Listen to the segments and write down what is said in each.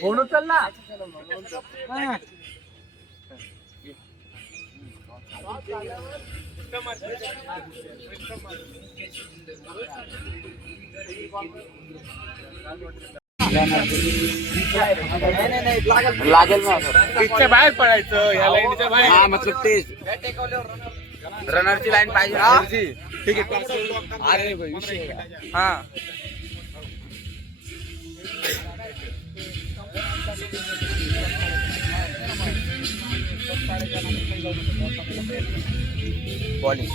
Phone उचल ना. लागेल ना पिचच्या बाहेर पडायचं या लाईनच्या बाहेर. हा मतलब तेच रनरची लाईन पाहिजे. ठीक आहे. अरे भाई विषय हा बॉलिंग.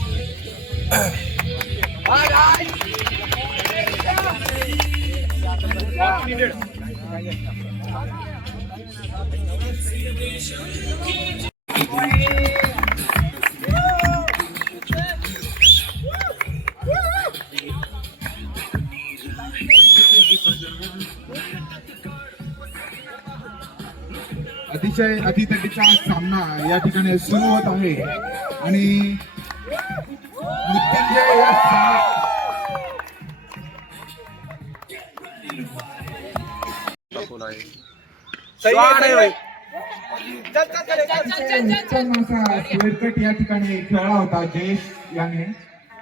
अतिशय अतितटीचा सामना या ठिकाणी सुरू होत आहे आणि मृत्युंजय या ठिकाणी खेळला होता जयेश याने,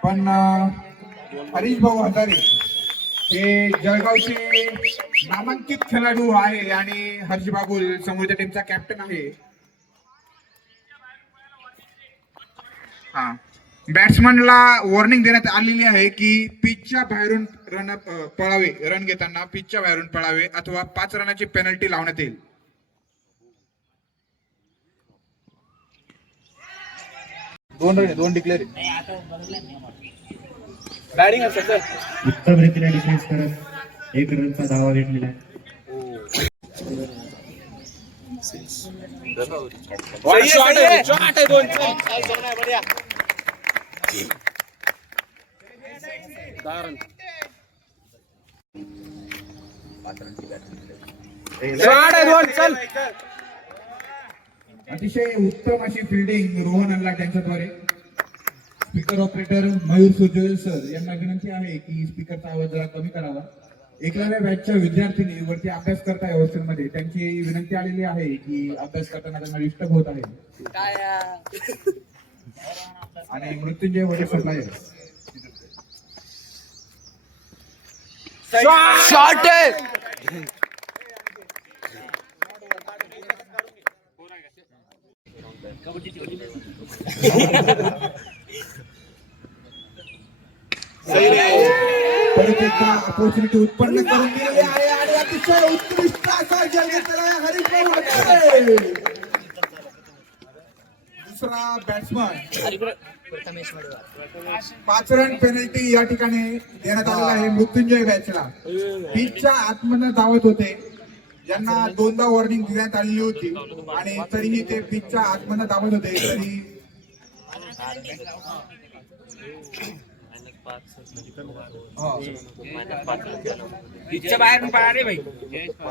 पण हरीश भाऊ हजारे हे जळगावचे नामांकित खेळाडू आहे आणि हर्ष बागुल समोरच्या टीमचा कॅप्टन आहे. हा बॅट्समनला वॉर्निंग देण्यात आलेली आहे की पिचच्या बाहेरून रन पळावे, रन घेताना पिचच्या बाहेरून पळावे अथवा 5 रनाची पेनल्टी लावण्यात येईल. दोन डिक्लेअर बॅटिंग असेल सर. उत्तम रीतीने डिफेन्स करत 1 रनचा धावा घेतलेला आहे. अतिशय उत्तम अशी फिल्डिंग रोहन अल्ला त्यांच्याद्वारे. स्पीकर ऑपरेटर मयूर सुजोल सर यांना विनंती आहे की स्पीकरचा आवाज जरा कमी करावा. 11व्या बॅचच्या विद्यार्थिनी वरती अभ्यास करताय हॉस्टेलमध्ये, त्यांची विनंती आलेली आहे की अभ्यास करताना त्यांना डिस्टर्ब होत आहे. आणि मृत्युंजय वडे सप्लायर शॉट आहे. परत एकदा ऑपॉर्च्युनिटी उत्पन्न करून दिलेली आहे आणि अतिशय उत्कृष्ट असा जल घेतलेला आहे हरीश भाऊ हजारे. दुसरा बॅट्समन 5 रन पेनल्टी या ठिकाणी देण्यात आलेला आहे मृत्युंजय बॅचला. पिचच्या आतमधून धावत होते, ज्यांना 2दा वॉर्निंग देण्यात आलेली होती आणि तरीही ते पिचच्या आतमधून धावत होते. तरी पिचच्या बाहेर पळा रे भाई.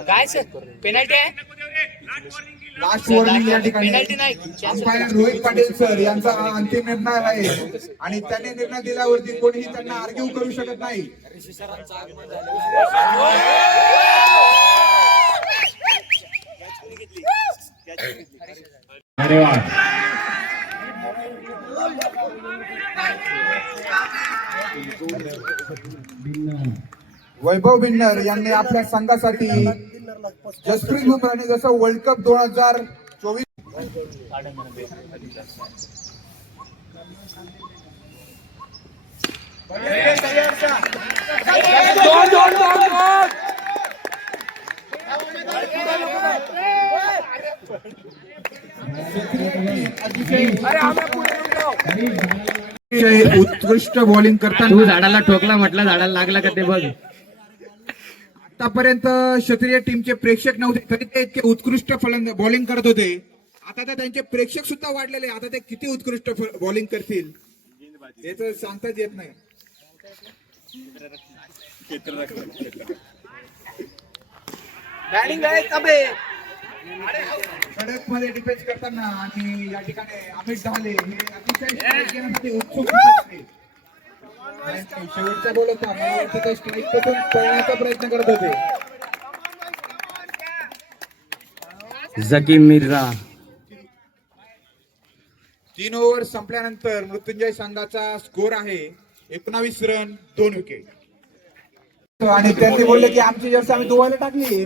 काय सर पेनल्टी आहे. लास्ट वॉर्निंग या ठिकाणी अंपायर रोहित पाटील सर यांचा अंतिम निर्णय आहे आणि त्याने निर्णय दिल्यावरती कोणीही त्यांना आर्ग्यू करू शकत नाही. वैभव बिन्नर यांनी आपल्या संघासाठी जसप्रीत बुमराहने जसं वर्ल्ड कप 2024 उत्कृष्ट बॉलिंग करताना. तू झाडाला ठोकला म्हटलं, झाडाला लागला का ते बघ. आतापर्यंत क्षत्रिय टीमचे प्रेक्षक नव्हते तरी ते इतके उत्कृष्ट बॉलिंग करत होते. आता तर त्यांचे प्रेक्षक सुद्धा वाढलेले, आता ते किती उत्कृष्ट बॉलिंग करतील हे तर सांगताच येत नाही. कडक मध्ये डिफेन्स करताना आणि या ठिकाणी अमित ढाले हे अतिशय उत्सुक दिसत. शेवटचा बॉल होता, मला वाटतं ते स्ट्राईक पासून पळण्याचा प्रयत्न करत होते. झकीम मिर्झा. 3 ओव्हर संपल्यानंतर मृत्युंजय संघाचा स्कोर आहे 19 रन 2 विकेट. आणि त्यांनी बोलले की आमची जर्सी आम्ही धुवायला टाकली.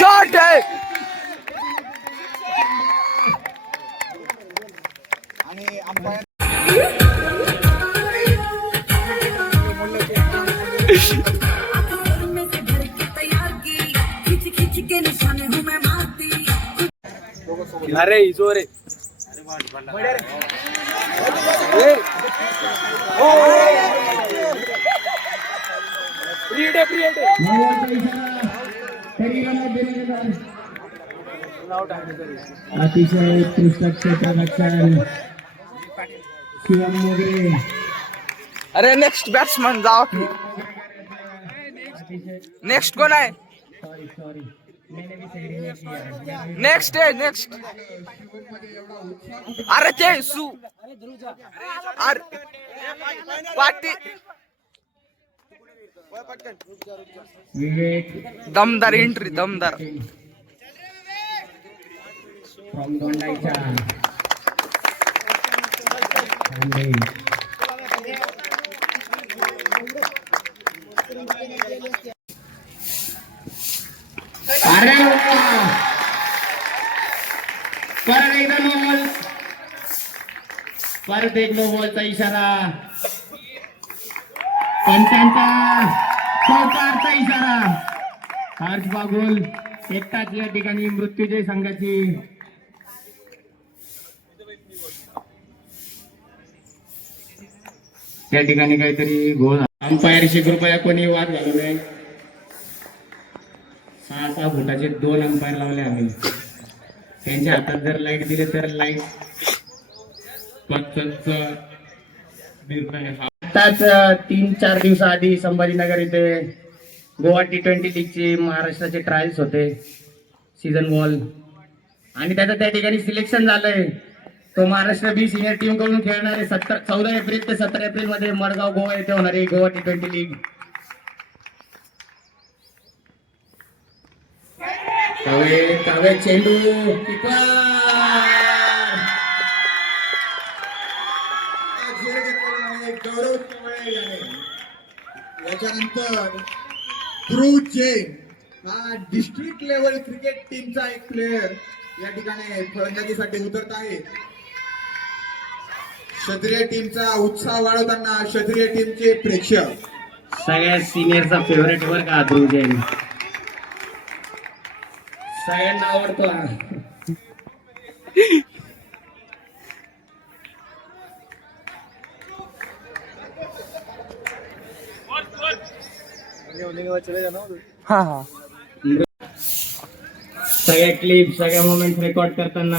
शॉट आहे. आणि अंपायर अरे जोर आहे. अतिशय उत्कृष्ट क्षेत्ररक्षण शिवम मोगरे. अरे नेक्स्ट बॅट्समन जावा की. नेक्स्ट कोण आहे. सॉरी नेक्स्ट आहे नेक्स्ट. अरे ते सू. अरे पाटी. विवेक दमदार एंट्री दमदार. फ्रॉम दोंडाईचा. अरे परत एकदा नो बॉल. परत एक नो बॉलचा इशारा. पंचांचा चौकारचा इशारा. हर्ष बागुल एकटाच या ठिकाणी मृत्युंजय संघाची त्या ठिकाणी काहीतरी गोल. अंपायरशी कृपया कोणी वाद घालू नये. 6 फुटाचे 2 अंपायर लावले आम्ही. त्यांच्या हातात जर लाईट दिले तर लाईट आताच 3-4 दिवसाआधी संभाजीनगर इथे गोवा T20 लीगचे महाराष्ट्राचे ट्रायल्स होते. सीझन बॉल आणि त्याचं त्या ठिकाणी सिलेक्शन झालंय. तो महाराष्ट्र बी सिनियर टीम कडून खेळणारे 14 एप्रिल ते 17 एप्रिल मध्ये मडगाव गोवा येथे होणारी गोवा T20 लीग. कावे चेंडू किपर गौरव चवळे याने. याच्यानंतर ध्रुव जैन हा डिस्ट्रिक्ट लेवल क्रिकेट टीमचा एक प्लेयर या ठिकाणी फलंदाजीसाठी उतरत आहे. क्षत्रिय टीमचा उत्साह वाढवताना क्षत्रिय टीमचे प्रेक्षक. सगळ्या सिनियरचा फेवरेट वर का ध्रुव जैन. सगळ्यांना आवडतो हा. हा हा. सगळ्या क्लिप सगळ्या मोमेंट रेकॉर्ड करताना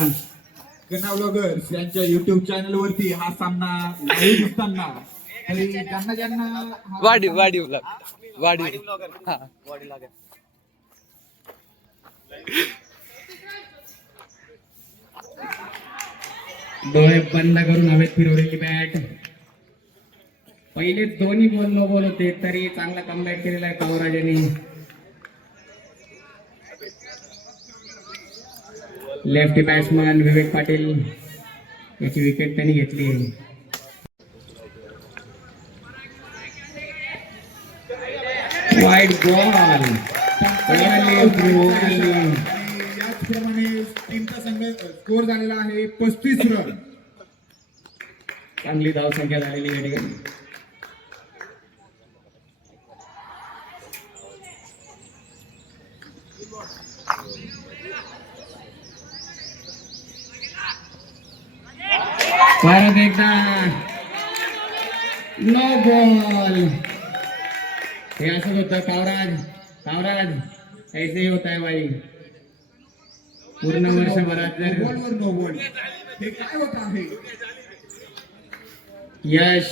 गणा ब्लॉगर्स यांच्या युट्यूब चॅनल वरती हा सामना लाईव्ह दिसताना तरी ज्यांना वाढीव वाढीव हा. डोळे बंद करून हवेत फिरवलेली बॅट. पहिले दोन्ही बॉल नो बॉल होते तरी चांगला कमबॅक केलेला आहे कावराजांनी. लेफ्टी बॅट्समन विवेक पाटील याची विकेट त्यांनी घेतली. Wide ball. याचप्रमाणे टीमचा संघ स्कोर झालेला आहे 35 रन. चांगली धावसंख्या झालेली या ठिकाणी. परत एकदा नो बॉल. हे असंच होतं कावराज ऐसे ही होत आहे भाई. पूर्ण वर्षभरात जर बॉलवर नो बॉल हे काय होत आहे. यश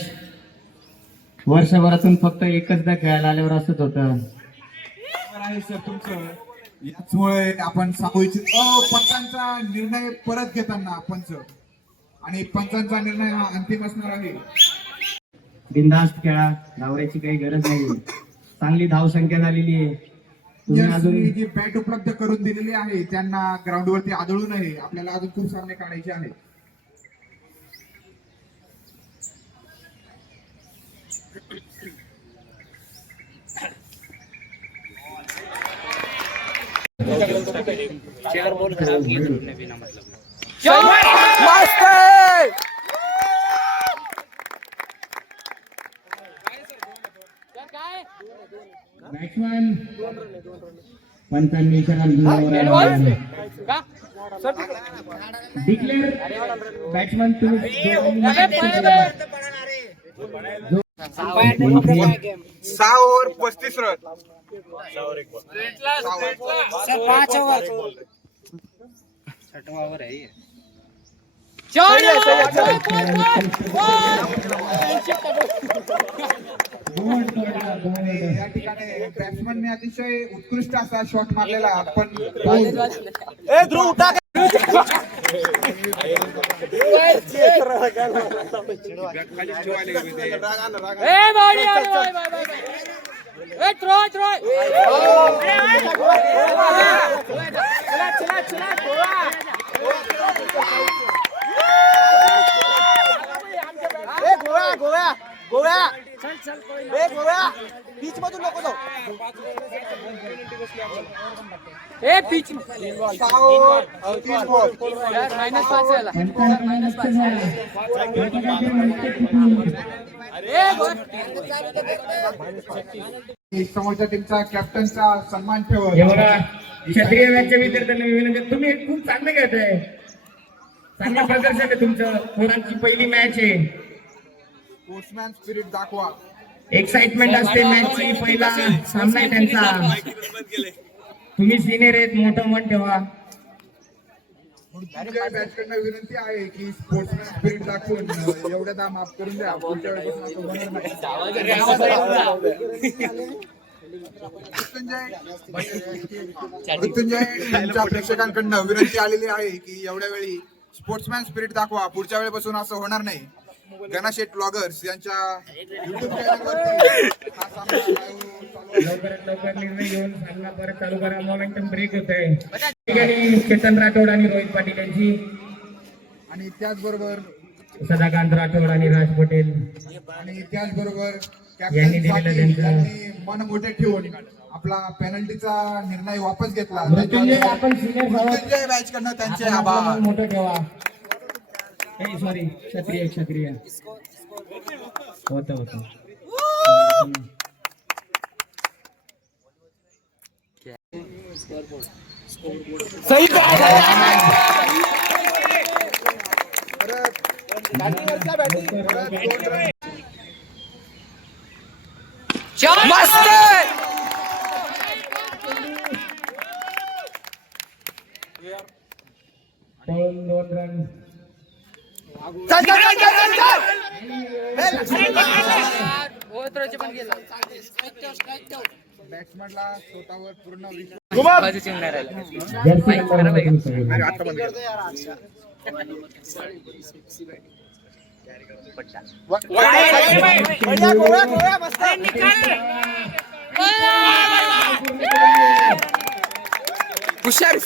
वर्षभरातून फक्त एकचदा खेळायला आल्यावर असंच होतं. आहे सर तुमचं. याचमुळे आपण सांगू इच्छित पंचांचा निर्णय परत घेताना पंच आणि पंचांचा निर्णय हा अंतिम असणार आहे. बिनधास्त खेळा, धावण्याची काही गरज नाही. चांगली धावसंख्या झालेली आहे. तुम्ही अजून यांनी जी बॅट उपलब्ध करून दिलेली आहे त्यांना ग्राउंडवरती आदळू नये. आपल्याला अजून खूप सामने काढायचे आहेत. बॅट्समॅन पंचांनी इशारा दिल्यावर डिक्लेअर बॅट्समॅन तुम्ही 6 ओव्हर 35 रन. 5 ओव्हर. या ठिकाणी बॅट्समनने अतिशय उत्कृष्ट असा शॉट मारलेला पण बीच मधून नको जाऊ. समोरच्या टीमचा कॅप्टनचा सन्मान ठेवत. क्षत्रिय मॅचच्या विद्यार्थ्यांना मी विनंती, तुम्ही खूप चांगले खेळताय, चांगलं प्रदर्शन आहे तुमचं. पोरांची पहिली मॅच आहे, स्पोर्ट्समॅन स्पिरिट दाखवा. एक्साइटमेंट असते मॅचची, पहिला सामना आहे त्यांचा. तुम्ही सिनियर आहेत, मोठं मन ठेवा. बॅट्समॅनला विनंती आहे की स्पोर्ट्समॅन स्पिरिट दाखवून एवढ्या माफ करून द्या. पुढच्या वेळेपासून असं होणार नाही. मृत्युंजय टीमच्या प्रेक्षकांकडनं विनंती आलेली आहे की एवढ्या वेळी स्पोर्ट्समॅन स्पिरिट दाखवा. पुढच्या वेळेपासून असं होणार नाही. गणाशेठ ब्लॉगर्स यांच्या YouTube चॅनलवरती हा सामना लवकरात लवकर निर्णय घेऊन सामना परत चालू करा. मोमेंटम ब्रेक होत आहे. ठिकाणी चेतन राठोड आणि रोहित पाटील यांची, आणि त्याचबरोबर सदाकांत राठोड आणि राज पटेल, आणि त्याचबरोबर यांनी दिलेलं त्यांचं- यांनी मन मोठे ठेवून आपला पेनल्टीचा निर्णय वापस घेतला. मृत्युंजय आपण सिनियर मृत्युंजय बॅच कडनं त्यांचे आभार. मोठं ठेवा. सॉरी, क्षत्रिय होत पळून 2 रन. बॅट्समॅनला स्वतःवर पूर्ण विश्वास. जर्सी नंबर मध्ये सगळे. हुशारी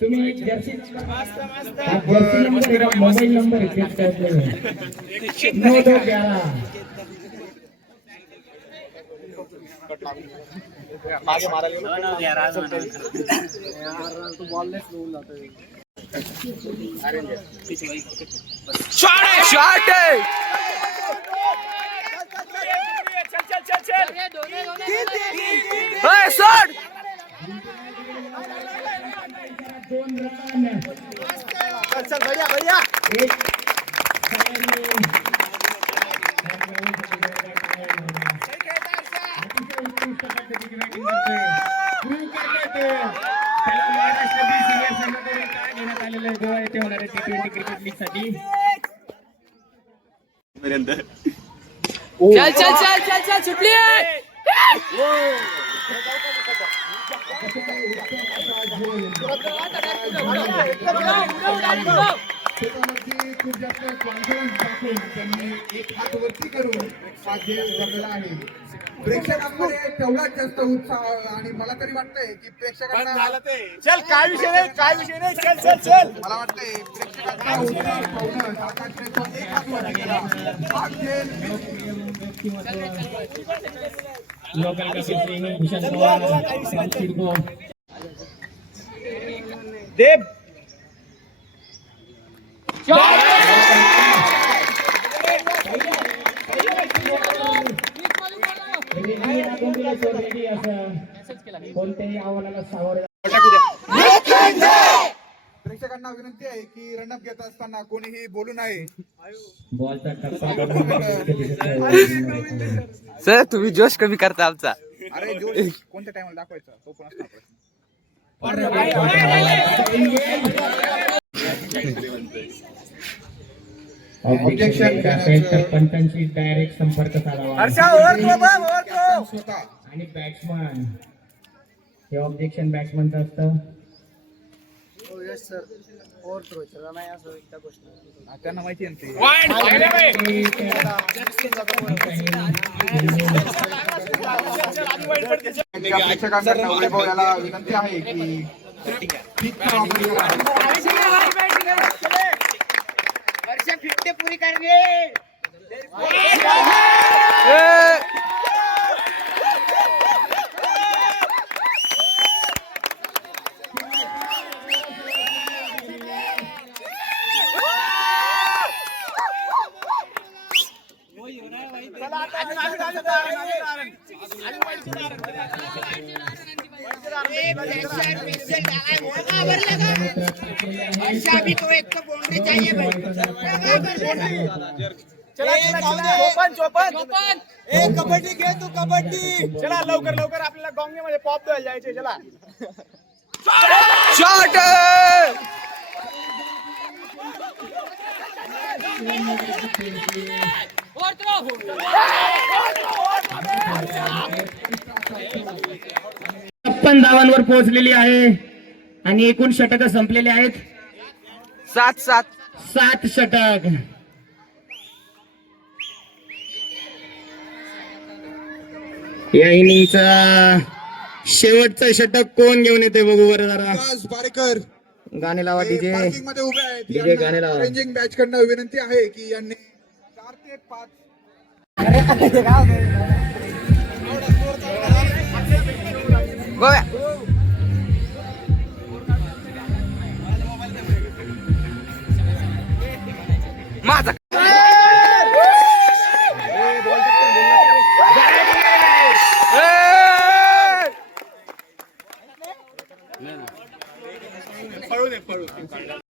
तुम्ही jersey number mobile number check करते. 9-2-11 मागे मारायला शॉट आहे. सोड. 2 रन. बढ़िया महाराष्ट्र सिनियर संघाकडे काय घेण्यात आलेलं आहे गोवा येथे होणाऱ्या T20 क्रिकेट लीग साठी. चल सुटली. स्वतःवरती खूप जास्त कॉन्फिडन्स दाखवून त्यांनी एक हात वरती करून हा खेळ जमलेला आहे. प्रेक्षकांमध्ये तेवढाच जास्त उत्साह आणि मला तरी वाटतंय की प्रेक्षकांना चल काय विषय नाही चल चल चल मला वाटतंय प्रेक्षकांचा उत्साह पाहूनच आकाशने तो एक हात वरती केला. हा खेळ लोकल कपिल भूषण पवार सिडको देव कोणत्याही आव्हानाला सामोरे प्रेक्षकांना विनंती आहे की रनअप घेत असताना कोणीही बोलू नये. बॉलचा टप्पा सर तुम्ही जोश कमी करता आमचा. अरे जो कोणत्या टायमाला दाखवायचा तो पण असणार प्रश्न. ऑब्जेक्शन तर पंचांशी डायरेक्ट संपर्क साधावा स्वतः आणि बॅट्समन हे ऑब्जेक्शन बॅट्समनचं असतं. त्यांना माहिती आहे ना ते. प्रेक्षकांकडनं वैभव याला विनंती आहे की पिचचा वापर करा. पूरी करणे कबड्डी घे तू कबड्डी. चला लवकर लवकर आपल्याला गॉंगे मध्ये पॉप द्यायला जायचे. चला शॉट छप्पन धावांवर पोहोचलेली आहे आणि एकूण षटक संपलेले आहेत. 7 षटक. या इनिंगचा शेवटचं षटक कोण घेऊन येते बघू बरं जरा. विकास बारेकर गाणे लावा डीजे. पार्किंग मध्ये उभे आहेत. डीजे गाणे लावा. रेंजिंग बॅच कडनं विनंती आहे की यांनी 4 ते 5 गोव्या माझा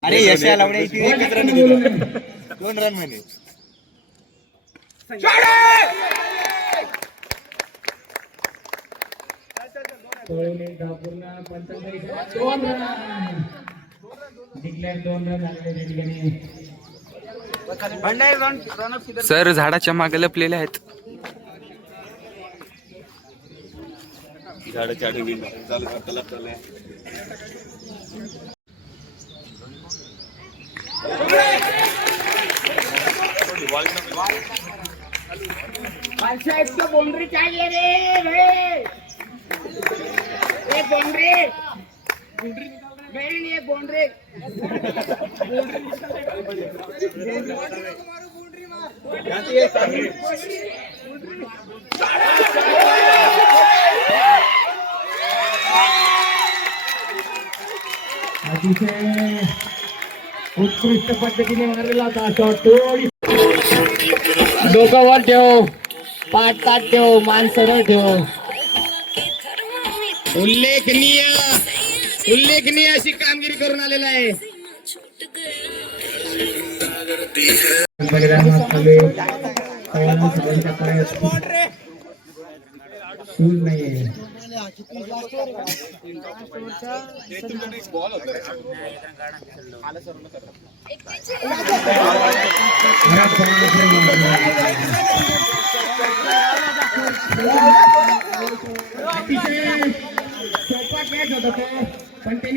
अरे यशाला एकच रन दिले 2 रन म्हणे. सर झाडाच्या मागे लपलेले आहेत. झाडाच्या आधी चालू चालू बाउंड्री चाहिए रे भाई. एक बाउंड्री मेरी नहीं. एक बाउंड्री अतिशय उत्कृष्ट पद्धतीने मारलेला होता शॉट. डोकं वर ठेव, पाठ ताट ठेव, मान सरळ ठेव. उल्लेखनीय अशी कामगिरी करून आलेला आहे. शूज नाहीये.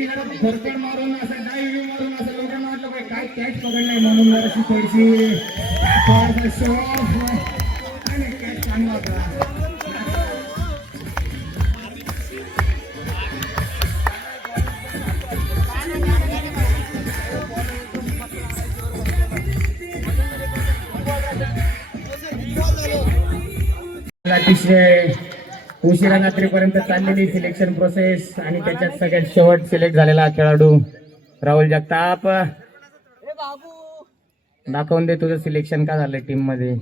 त्यांनी जरा भरकन मारून असं डायव्हिंग मारून असं लोकांना वाटलं पाहिजे काय कॅच पकडलाय म्हणून जराशी थोडीशी थोडासा शो ऑफ आणि कॅच चांगला होता. अतिशय उशिरा रात्रीपर्यंत चाललेली सिलेक्शन प्रोसेस आणि त्याच्यात सगळ्यात शेवट सिलेक्ट झालेला खेळाडू राहुल जगताप. दाखवून दे तुझं सिलेक्शन का झालंय टीम मध्ये.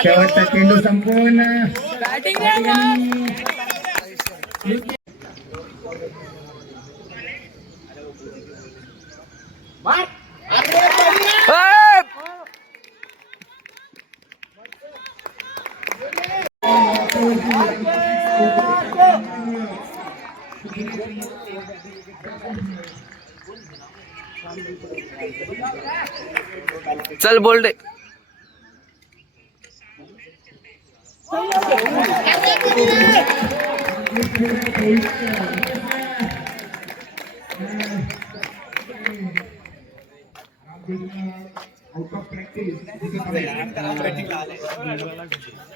शेवटचा चेंडू संपून चल बोल रे.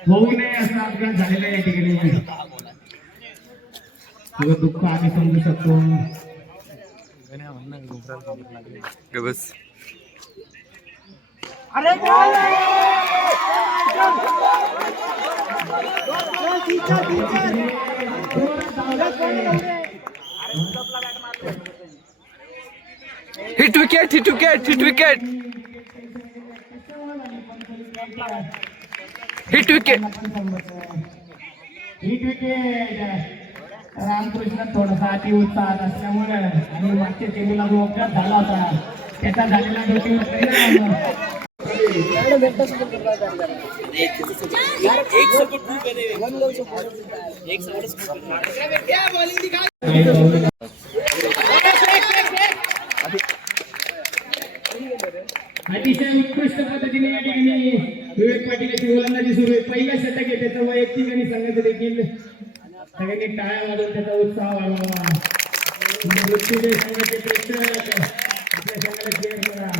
होऊ नये असा अपघात झालेला या ठिकाणी. तुझं दुःख आम्ही समजू शकतो. बस hit wicket hit wicket hit wicket hit wicket hit wicket. Ramakrishna थोडासा अति उत्साहात असल्यामुळे आणि मागच्या चेंडूला जो अपघात झाला होता त्याचा झालेला डोक्यावर परिणाम. अतिशय उत्कृष्ट पद्धतीने या ठिकाणी विवेक पाटील याची गोलंदाजी सुरू आहे. पहिला षटक आहे त्याचं वैयक्तिक आणि संघाचं देखील सगळ्यांनी टाळ्या वाजवून त्याचा उत्साह वाढवावा. मृत्यूजय संघाचे प्रेक्षक आपल्या संघाला शेअर करा.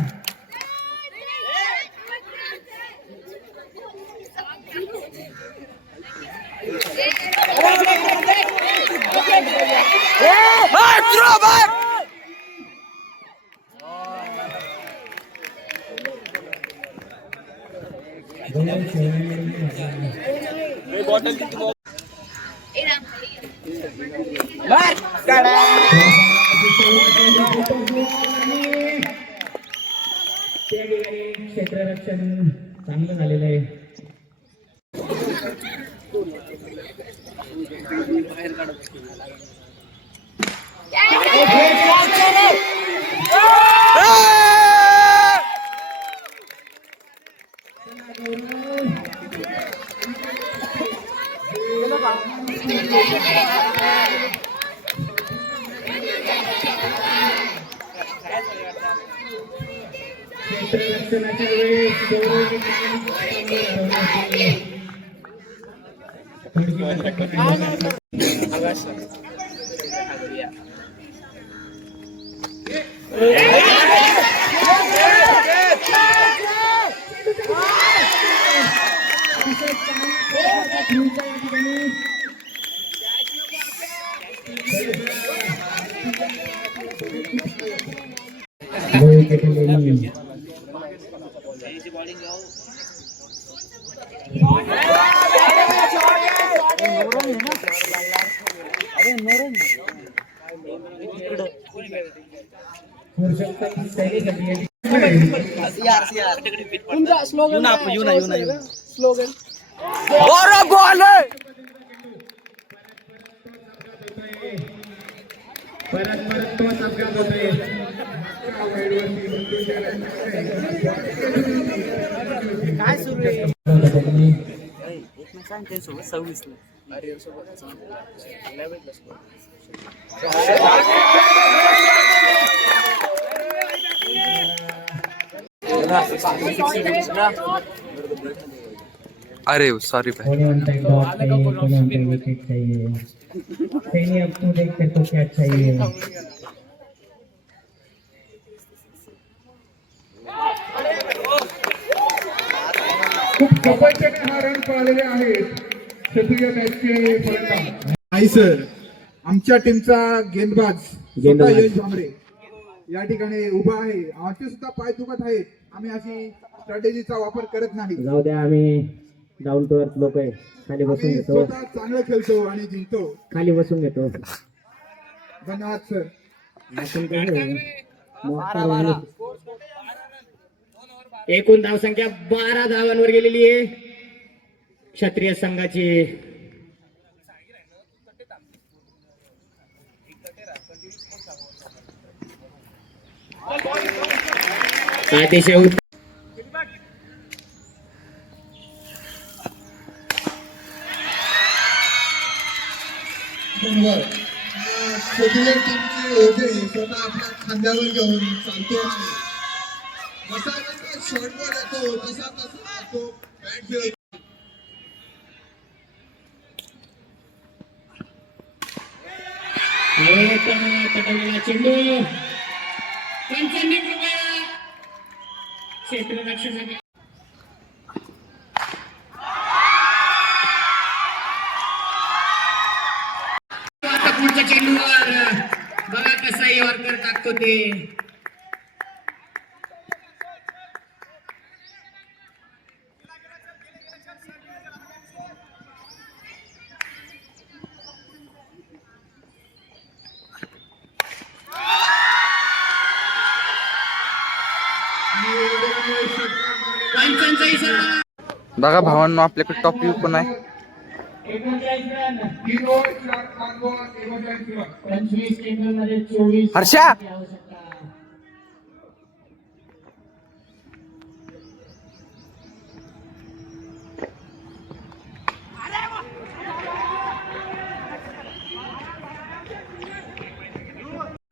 क्षेत्ररक्षण चांगलं झालेलं आहे. क्षेत्ररक्षणाच्या वेळेस परत तोच अपघात होतोय. काय सुरू आहे? अरे सॉरी भाई. कोणी म्हणताय डॉट चाहिए, कोणी म्हणताय विकेट चाहिए. सैनी अब तू देखते तो क्या चाहिए. खूप कपलचक रन पळालेले आहेत क्षेत्रीय मॅचचे फलंदाज. नाही सर, आमच्या टीमचा गेंदबाज स्वतः यश भांबरे या ठिकाणी उभा आहे. आमचे सुद्धा पाय दुखत आहेत. आम्ही अशी स्ट्रॅटेजीचा वापर करत नाही. जाऊ द्या, आम्ही डाऊन टू अर्थ लोक आहे. खाली बसून आम्ही घेतो, स्वतः चांगलं खेळतो आणि जिंकतो. खाली बसून घेतो. धन्यवाद सर. बसून कसं? एकूण धावसंख्या 12 धावांवर गेलेली आहे क्षत्रिय संघाची. अतिशय क्षेत्रीय टीमचे ओझे स्वतः आपल्या खांद्यावर घेऊन चालतो आहे. जसा जसा शॉर्ट बॉल येतो तसा तसा तो बॅट खेळतो. चटवलेला चेंडू पंचांनी कृपया क्षेत्ररक्षणासाठी. पुढच्या चेंडूवर बघा कसा यॉर्कर टाकतो ते. पंचांचा इशारा. बघा भावांनो, आपल्याकडे टॉप व्यू पण आहे. 39 रन. 39 रन. 25 चेंडूमध्ये 24 हर्षा. आवश्यकता.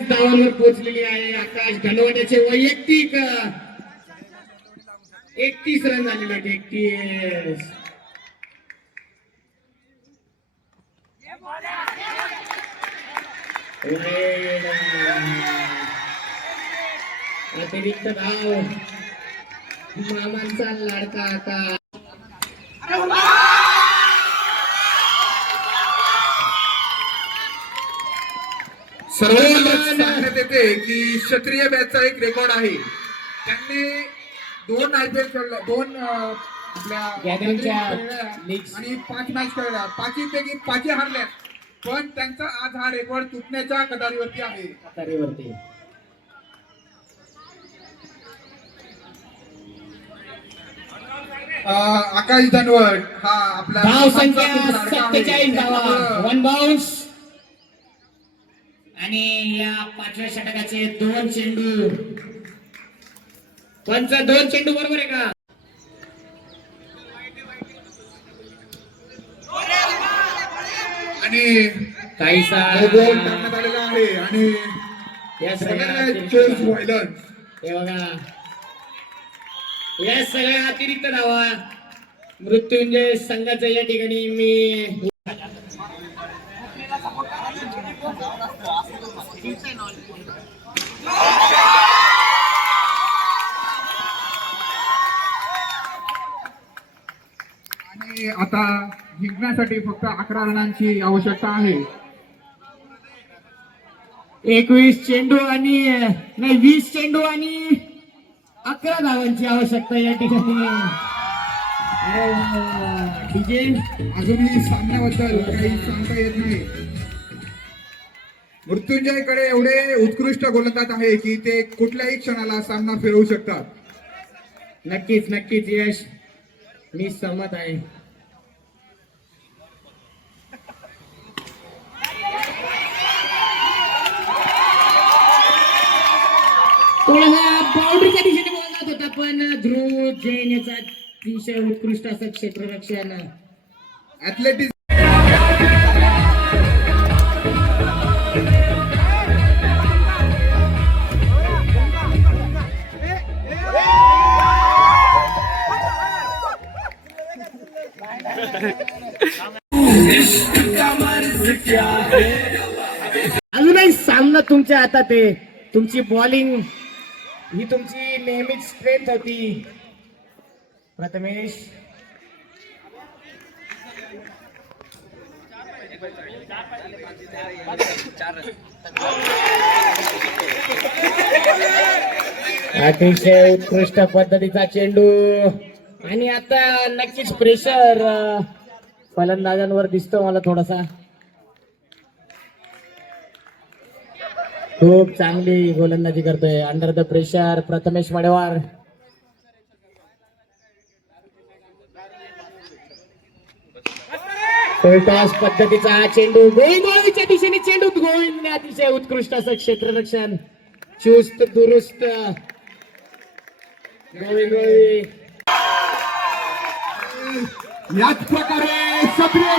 धावांवर पोहोचलेली आहे. आकाश घनवण्याचे वैयक्तिक 31 रन झालेले आहेत. 31. अतिरिक्त धाव मामांचा लाडका आकाश. सर्वप्रथम सांगण्यात येते की क्षत्रिय बॅचचा एक रेकॉर्ड आहे. त्यांनी 2 IPL खेळल्या, 2 आपल्या गॅदरिंगच्या खेळल्या लीग्स आणि 5 मॅच खेळल्या. 5 पैकी 5 हारल्या. पण त्यांचा आज हा रेकॉर्ड तुटण्याच्या कदारीवरती आहे. तारेवरती. आकाश धनवट हा आपला धाव संख्या खूप लाडका आहे. 47 धावा. त्यामुळं 1 बाउन्स. आणि या 5व्या षटकाचे 2 चेंडू. पंच 2 चेंडू बरोबर आहे का? आणि काहीसा गोल टाकण्यात आलेला आहे. आणि या चोज व्हायलन्स. हे बघा, या सगळ्या अतिरिक्त धावा मृत्युंजय संघाचं या ठिकाणी मी आणि आता जिंकण्यासाठी फक्त 11 रनांची आवश्यकता आहे. 21 चेंडू आणि नाही 20 चेंडू आणि 11 धावांची आवश्यकता या ठिकाणी. डीजे अजूनही सामन्याबद्दल काही सांगता येत नाही. मृत्युंजयकडे एवढे उत्कृष्ट गोलंदाज आहे की ते कुठल्याही क्षणाला सामना फिरवू शकतात. नक्कीच नक्कीच यश, मी सहमत आहे. बाउंड्रीच्या दिशेने बॉल जात होता, पण ध्रुव जैन याचा अतिशय उत्कृष्ट असं क्षेत्ररक्षण. ऍथलेटिक्स अजूनही सामना तुमच्या हातात आहे. तुमची बॉलिंग ही तुमची नेहमीच स्ट्रेंथ होती. प्रथमेश अतिशय उत्कृष्ट पद्धतीचा चेंडू आणि आता नक्कीच प्रेशर फलंदाजांवर दिसतो मला थोडासा. खूप चांगली गोलंदाजी करतोय under the pressure Prathamesh Madewar. Toss पद्धतीचा हा चेंडू गोळीच्या दिशेने चेंडू गोविंदने अतिशय उत्कृष्ट असं क्षेत्ररक्षण चुस्त दुरुस्त गोविंद याच प्रकारे सक्रिय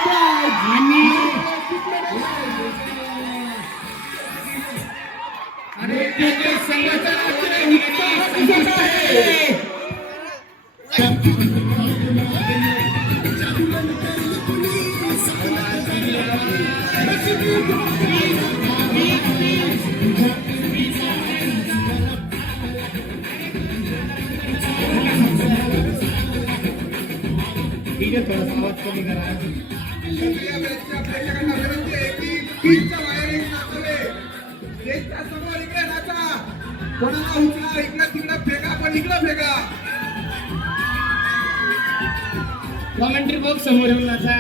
कॉमेंट्री बॉक्स समोर येऊन नाचा.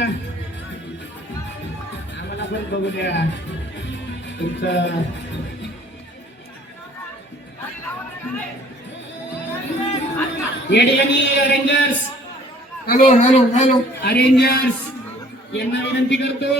आम्हाला पण बघू द्या तुमचं. Rangers hello hello hello arrangers यांना विनंती करतो.